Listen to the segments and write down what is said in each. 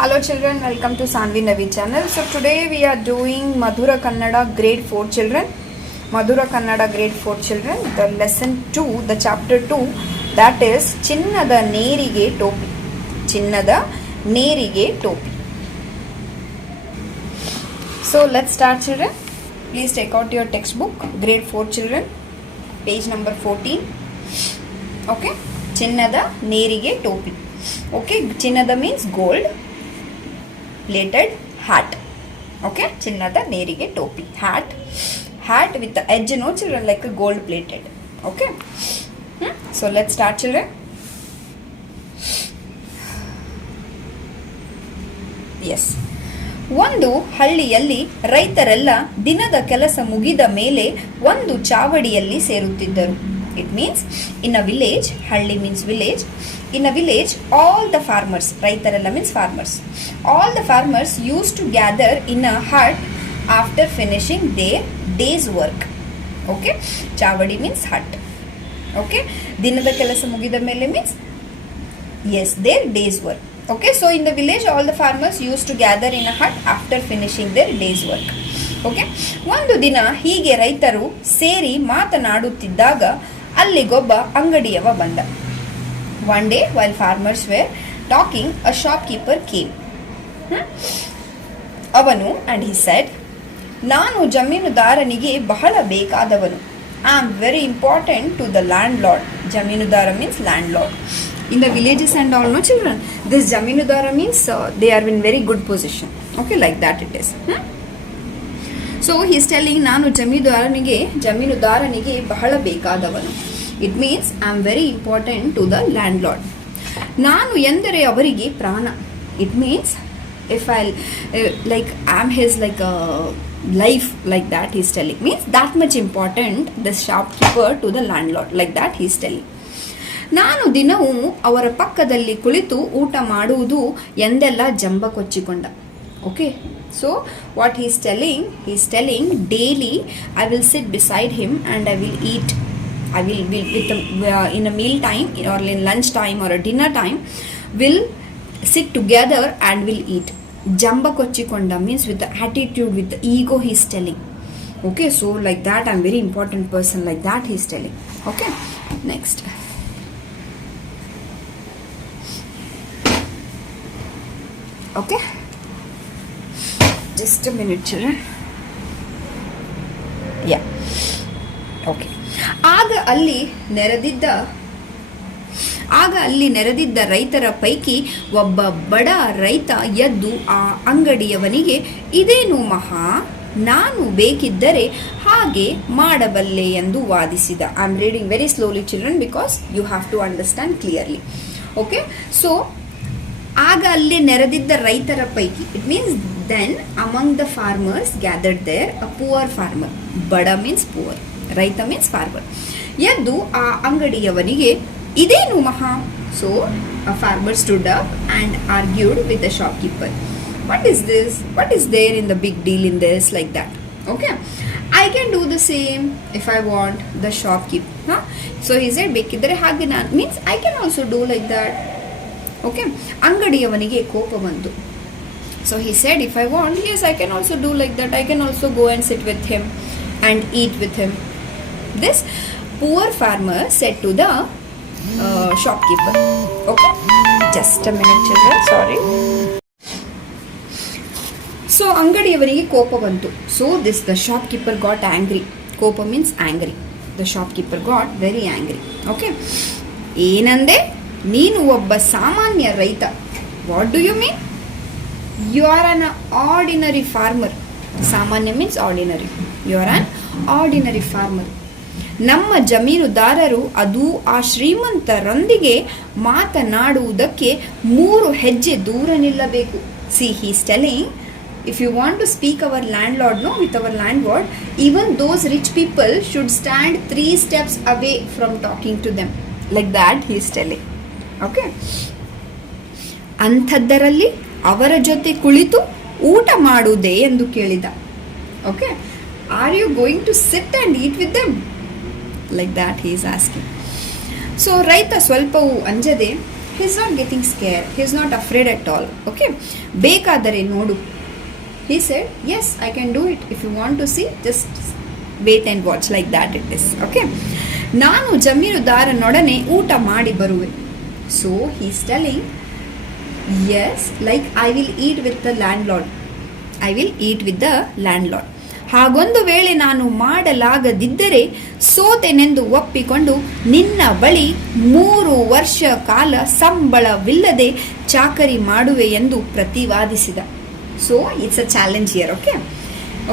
Hello children, welcome to Sanvi Navi channel. So today we are doing Madhura Kannada grade 4 children. Madhura Kannada grade 4 children. The lesson 2, the chapter 2, that is Chinnada Nerige Topi. Chinnada Nerige Topi. So let's start children. Please take out your textbook, grade 4 children, page number 14. Okay, Chinnada Nerige Topi. Okay, Chinnada means gold plated hat. Okay, Chinnada Nerige Topi. Hat with the edge, no children, like a gold plated. Okay. So let's start children. Yes. ಒಂದು ಹಳ್ಳಿಯಲ್ಲಿ ರೈತರೆಲ್ಲ ದಿನದ ಕೆಲಸ ಮುಗಿದ ಮೇಲೆ ಒಂದು ಚಾವಡಿಯಲ್ಲಿ ಸೇರುತ್ತಿದ್ದರು. It means in a village, halli means village. In a village, all the farmers, raitarella means farmers, all the farmers used to gather in a hut after finishing their day's work. Okay, chavadi means hut. Okay, dinada kelasa mugida mele means yes, their day's work. Okay, so in the village, all the farmers used to gather in a hut after finishing their day's work. Okay, ಒಂದು ದಿನ ಹೀಗೆ ರೈತರು ಸೇರಿ ಮಾತನಾಡುತ್ತಿದ್ದಾಗ ಅಲ್ಲಿಗೊಬ್ಬ ಅಂಗಡಿಯವ ಬಂದ. One day, while farmers were talking, a shopkeeper came. ಅವನು and he said, ನಾನು ಜಮೀನುದಾರನಿಗೆ ಬಹಳ ಬೇಕಾದವನು. I am very important to the landlord. Jaminudara means landlord. In the villages and all, no children, this Jaminudara means they are in very good position. Okay, like that it is. So he is telling, ನಾನು ಜಮೀನುದಾರನಿಗೆ ಬಹಳ ಬೇಕಾದವನು. It means I am very important to the landlord. ನಾನು ಎಂದರೆ ಅವರಿಗೆ ಪ್ರಾಣ. It means if I like I am his like a life, like that he is telling. Means that much important the shopkeeper to the landlord, like that he is telling. ನಾನು ದಿನವೂ ಅವರ ಪಕ್ಕದಲ್ಲಿ ಕುಳಿತು ಊಟ ಮಾಡುವುದು ಎಂದೆಲ್ಲ ಜಂಬ ಕೊಚ್ಚಿಕೊಂಡ. Okay, so what he is telling daily I will sit beside him and I will eat. I will with in a meal time or in lunch time or a dinner time will sit together and will eat. Jamba kochikonda means with the attitude, with the ego he is telling. Okay, so like that I am very important person, like that he is telling. Okay, next. Okay, just a minute children. Yeah, okay. ಆಗ ಅಲ್ಲಿ ನೆರೆದಿದ್ದ ರೈತರ ಪೈಕಿ ಒಬ್ಬ ಬಡ ರೈತ ಎದ್ದು ಆ ಅಂಗಡಿಯವನಿಗೆ, ಇದೇನು ಮಹಾ, ನಾನು ಬೇಕಿದ್ದರೆ ಹಾಗೆ ಮಾಡಬಲ್ಲೆ ಎಂದು ವಾದಿಸಿದ. I am reading very slowly children because you have to understand clearly. Okay, so ಆಗ ಅಲ್ಲಿ ನೆರೆದಿದ್ದ ರೈತರ ಪೈಕಿ, it means then among the farmers gathered there a poor farmer. ಬಡ ಮೀನ್ಸ್ ಪುವರ್, ರೈತ ಮೀನ್ಸ್ ಫಾರ್ಮರ್. ಎದ್ದು ಆ ಅಂಗಡಿಯವನಿಗೆ, ಇದೇನು ಮಹಾ. So a farmer stood up and argued with the shopkeeper. What is this? What is there in the big deal in this, like that? Okay, I can do the same if I want. The shopkeeper, so he said, ಬೇಕಿದ್ದರೆ ಹಾಗೆ ನಾನು, means I can also do like that. Okay, ಅಂಗಡಿಯವನಿಗೆ ಕೋಪ ಬಂತು. So he said, if I want, yes, I can also do like that. I can also go and sit with him and eat with him. This poor farmer said to the shopkeeper. Okay, just a minute children, sorry. So ಅಂಗಡಿಯವರಿಗೆ ಕೋಪ ಬಂತು. So the shopkeeper got angry. ಕೋಪ means angry. The shopkeeper got very angry. Okay, ಏನಂದೆ, ನೀನು ಒಬ್ಬ ಸಾಮಾನ್ಯ ರೈತ. What do you mean? You are an ordinary farmer. ಸಾಮಾನ್ಯ means ordinary. You are an ordinary farmer. ನಮ್ಮ ಜಮೀನುದಾರರು ಅದು ಆ ಶ್ರೀಮಂತರೊಂದಿಗೆ ಮಾತನಾಡುವುದಕ್ಕೆ 3 ಹೆಜ್ಜೆ ದೂರ ನಿಲ್ಲಬೇಕು. See, he is telling, if you want to speak our landlord, no, with our landlord, even those rich people should stand 3 steps away from talking to them. Like that he is telling. Okay, ಅಂಥದ್ದರಲ್ಲಿ ಅವರ ಜೊತೆ ಕುಳಿತು ಊಟ ಮಾಡುವುದೇ ಎಂದು ಕೇಳಿದ. Okay, are you going to sit and eat with them? Like that he is asking. So ರೈತ ಸ್ವಲ್ಪವೂ ಅಂಜದೆ He's not getting scared. He's not afraid at all. Okay. Bekadare nodu. He said, yes, I can do it. If you want to see, just wait and watch. Like that it is. Okay. ನಾನು ಜಮೀನುದಾರನೊಡನೆ ಊಟ ಮಾಡಿ ಬರುವೆ. So he's telling, yes, like I will eat with the landlord. I will eat with the landlord. ಹಾಗೊಂದು ವೇಳೆ ನಾನು ಮಾಡಲಾಗದಿದ್ದರೆ ಸೋತೆನೆಂದು ಒಪ್ಪಿಕೊಂಡು ನಿನ್ನ ಬಳಿ 3 ವರ್ಷ ಕಾಲ ಸಂಬಳವಿಲ್ಲದೆ ಚಾಕರಿ ಮಾಡುವೆ ಎಂದು ಪ್ರತಿವಾದಿಸಿದ. So it's a challenge here.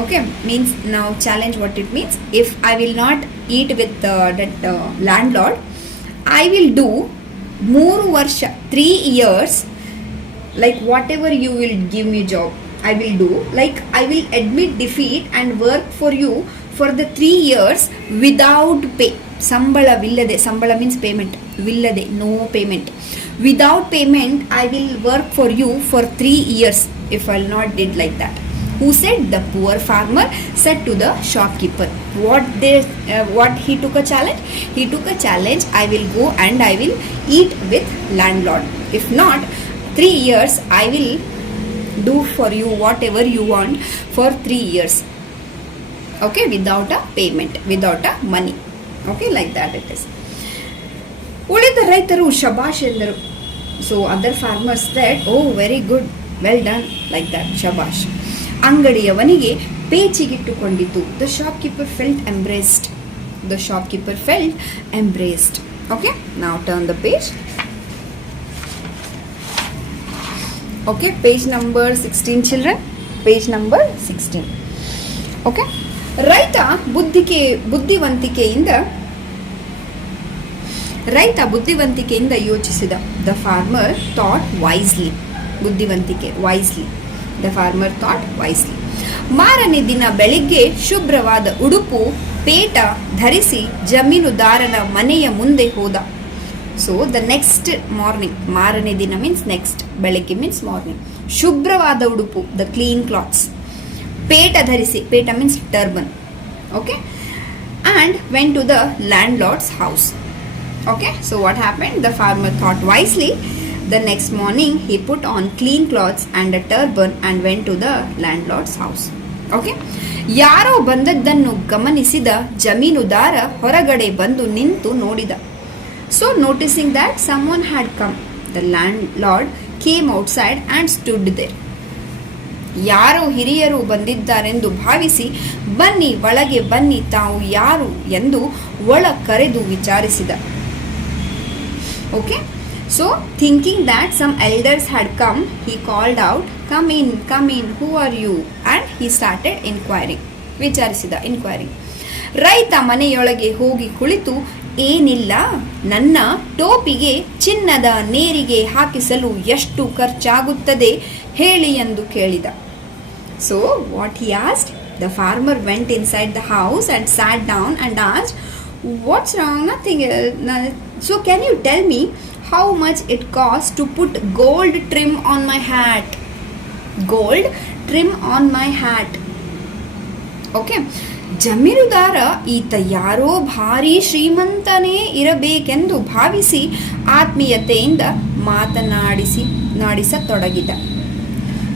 okay means now challenge what it means. If I will not eat with that landlord, I will do 3 ವರ್ಷ 3 years, like whatever you will give me job I will do, like I will admit defeat and work for you for the 3 years without pay. ಸಂಬಳವಿಲ್ಲದೆ, ಸಂಬಳ means payment, ವಿಲ್ಲದೆ no payment, without payment I will work for you for 3 years if I'll not did like that. Who said? The poor farmer said to the shopkeeper. What he took a challenge? He took a challenge, I will go and I will eat with landlord. If not, 3 years I will do for you whatever you want for 3 years. Okay, without a payment, without a money. Okay, like that it is. ಉಳಿದ ರೈತರು ಶಬಾಷ್ ಎಂದರು. So other farmers said, oh very good, well done, like that, ಶಬಾಷ್. ಅಂಗಡಿಯವನಿಗೆ ಪೇಚಿಗಿಟ್ಟುಕೊಂಡಿತು. The shopkeeper felt embraced. The shopkeeper felt embraced. Okay, now turn the page. Okay, page number 16 children, page number 16. Okay, ರೈತ ಬುದ್ಧಿವಂತಿಕೆಯಿಂದ ಯೋಚಿಸಿದ. The farmer thought wisely. ಬುದ್ಧಿವಂತಿಕೆ, wisely. The farmer thought wisely. ಮಾರನೇ ದಿನ ಬೆಳಿಗ್ಗೆ ಶುಭ್ರವಾದ ಉಡುಪು ಪೇಟ ಧರಿಸಿ ಜಮೀನುದಾರನ ಮನೆಯ ಮುಂದೆ ಹೋದ. ಸೊ ದ ನೆಕ್ಸ್ಟ್ ಮಾರ್ನಿಂಗ್, ಮಾರನೇ ದಿನ ಮೀನ್ಸ್ ನೆಕ್ಸ್ಟ್, ಬೆಳಗ್ಗೆ ಮೀನ್ಸ್ ಮಾರ್ನಿಂಗ್. ಶುಭ್ರವಾದ ಉಡುಪು, ದ ಕ್ಲೀನ್ ಕ್ಲಾತ್ಸ್. ಪೇಟ ಧರಿಸಿ, ಪೇಟ means turban. Okay, and went to the landlord's house. Okay, so what happened? The farmer thought wisely. The next morning he put on clean clothes and a turban and went to the landlord's house. Okay, ಯಾರೋ ಬಂದದ್ದನ್ನು ಗಮನಿಸಿದ ಜಮೀನುದಾರ ಹೊರಗಡೆ ಬಂದು ನಿಂತು ನೋಡಿದ. So noticing that someone had come, the landlord came outside and stood there. ಯಾರೋ ಹಿರಿಯರು ಬಂದಿದ್ದಾರೆಂದು ಭಾವಿಸಿ, ಬನ್ನಿ ಒಳಗೆ ಬನ್ನಿ, ತಾವು ಯಾರು ಎಂದು ಒಳ ಕರೆದು ವಿಚಾರಿಸಿದ. Okay, so thinking that some elders had come, he called out, come in, who are you? And he started inquiring. ವಿಚಾರಿಸಿದ, inquiring. ರೈತ ಮನೆಯೊಳಗೆ ಹೋಗಿ ಕುಳಿತು, ಏನಿಲ್ಲ, ನನ್ನ ಟೋಪಿಗೆ ಚಿನ್ನದ ನೇರಿಗೆ ಹಾಕಿಸಲು ಎಷ್ಟು ಖರ್ಚಾಗುತ್ತದೆ ಹೇಳಿ ಎಂದು ಕೇಳಿದ. So what he asked? The farmer went inside the house and sat down and asked, what's wrong? Nothing. So can you tell me how much it costs to put gold trim on my hat? Gold trim on my hat. Okay. ಜಮೀನುದಾರ ಈತ ಯಾರೋ ಭಾರಿ ಶ್ರೀಮಂತನೇ ಇರಬೇಕೆಂದು ಭಾವಿಸಿ ಆತ್ಮೀಯತೆಯಿಂದ ಮಾತನಾಡಿಸತೊಡಗಿದ.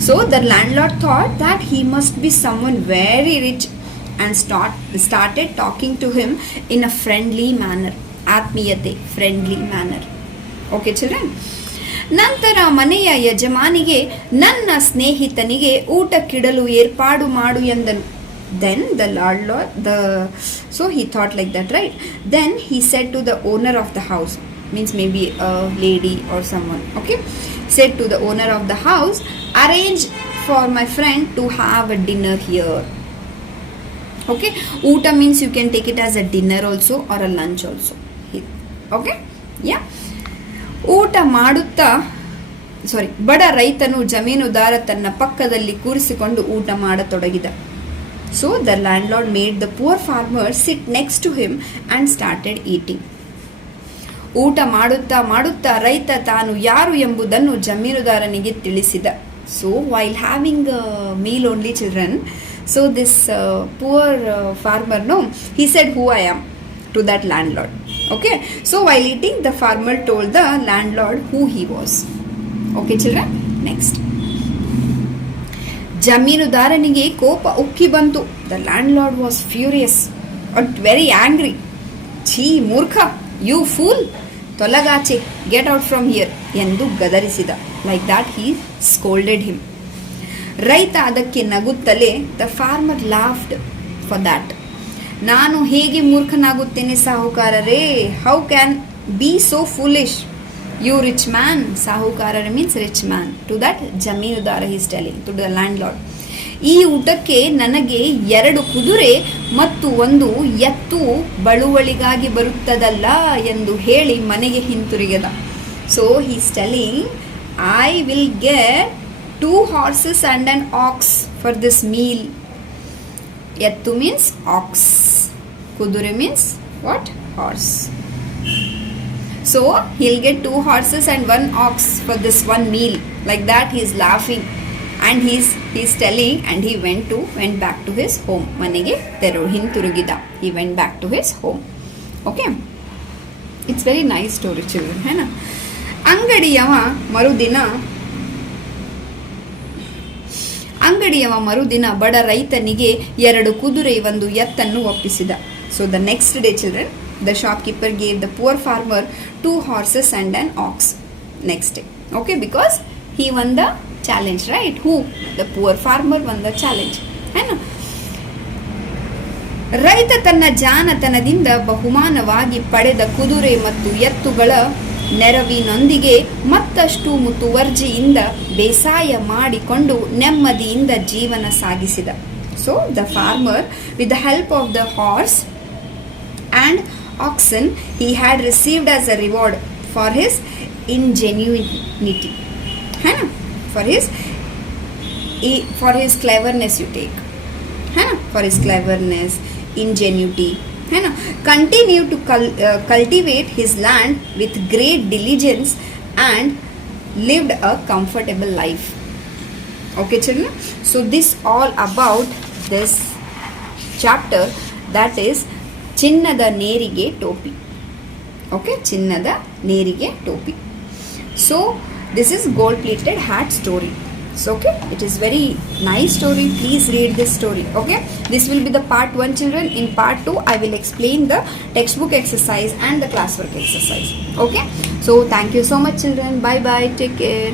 So the landlord thought that he must be someone very rich and started talking to him in a friendly manner. ಆತ್ಮೀಯತೆ, friendly manner. Okay children. ನಂತರ ಮನೆಯ ಯಜಮಾನಿಗೆ, ನನ್ನ ಸ್ನೇಹಿತನಿಗೆ ಊಟಕ್ಕಿಡಲು ಏರ್ಪಾಡು ಮಾಡು ಎಂದನು. Then the landlord, so he thought like that, right? Then he said to the owner of the house, means maybe a lady or someone, okay, said to the owner of the house, arrange for my friend to have a dinner here. Okay, uta means you can take it as a dinner also or a lunch also. Okay, yeah. ಊಟ ಮಾಡುತ್ತಾ ಬಡ ರೈತನು ಜಮೀನುದಾರ ತನ್ನ ಪಕ್ಕದಲ್ಲಿ ಕೂರಿಸಿಕೊಂಡು ಊಟ ಮಾಡತೊಡಗಿದ. So the landlord made the poor farmer sit next to him and started eating. ಊಟ ಮಾಡುತ್ತಾ ರೈತ ತಾನು ಯಾರು ಎಂಬುದನ್ನು ಜಮೀನುದಾರನಿಗೆ ತಿಳಿಸಿದ. So while having a meal only children, so this poor farmer, he said who I am. to that landlord. Okay, so while eating, the farmer told the landlord who he was. Okay children, next. ಜಮೀನುದಾರನಿಗೆ ಕೋಪ ಉಕ್ಕಿ ಬಂತು. The land lord was furious but very angry. ಛೀ ಮೂರ್ಖ, you fool, ತೊಲಗಾಚೆ, get out from here ಎಂದು ಗದರಿಸಿದ. Like that he scolded him. ರೈತ ಅದಕ್ಕೆ ನಗುತ್ತಲೇ, the farmer laughed for that. ನಾನು ಹೇಗೆ ಮೂರ್ಖನಾಗುತ್ತೇನೆ ಸಾಹುಕಾರರೇ, how can be so foolish, you rich man. ಸಾಹುಕಾರರ means rich man. To that ಜಮೀನುದಾರ is telling to the land lord. ಈ ಊಟಕ್ಕೆ ನನಗೆ 2 ಕುದುರೆ ಮತ್ತು 1 ಎತ್ತು ಬಳುವಳಿಗಾಗಿ ಬರುತ್ತದಲ್ಲ ಎಂದು ಹೇಳಿ ಮನೆಗೆ ಹಿಂತಿರುಗಿದ. So he's telling, I will get 2 horses and an ox for this meal. Yattu means ox. Kudure means what? Horse. So he'll get 2 horses and 1 ox for this one meal. Like that he is laughing and he's telling, and he went back to his home. Manege hinturugida. He went back to his home. Okay. It's very nice story children, hai na. ಅಂಗಡಿಯವ ಮರುದಿನ ಬಡ ರೈತನಿಗೆ 2 ಕುದುರೆ 1 ಎತ್ತನ್ನು ಒಪ್ಪಿಸಿದ. So the next day children, the shopkeeper gave the poor farmer 2 horses and an ox. Next day. Okay, because he won the challenge, right? Who? The poor farmer won the challenge. ಏನು? ರೈತ ತನ್ನ ಜಾಣತನದಿಂದ ಬಹುಮಾನವಾಗಿ ಪಡೆದ ಕುದುರೆ ಮತ್ತು ಎತ್ತುಗಳ ನೆರವಿನೊಂದಿಗೆ ಮತ್ತಷ್ಟು ಮುತುವರ್ಜಿಯಿಂದ ಬೇಸಾಯ ಮಾಡಿಕೊಂಡು ನೆಮ್ಮದಿಯಿಂದ ಜೀವನ ಸಾಗಿಸಿದ. So the farmer, with the help of the horse and oxen he had received as a reward for his ingenuity, for his cleverness, you take, for his cleverness, ingenuity, continue to cultivate his land with great diligence and lived a comfortable life. Okay children, so this all about this chapter, that is ಚಿನ್ನದ ನೇರಿಗೆ ಟೋಪಿ. Okay, ಚಿನ್ನದ ನೇರಿಗೆ ಟೋಪಿ. So this is gold plated hat story. So okay, it is very nice story. Please read this story. Okay, this will be the part 1 children. In part 2 I will explain the textbook exercise and the classwork exercise. Okay, so thank you so much children. Bye bye, take care.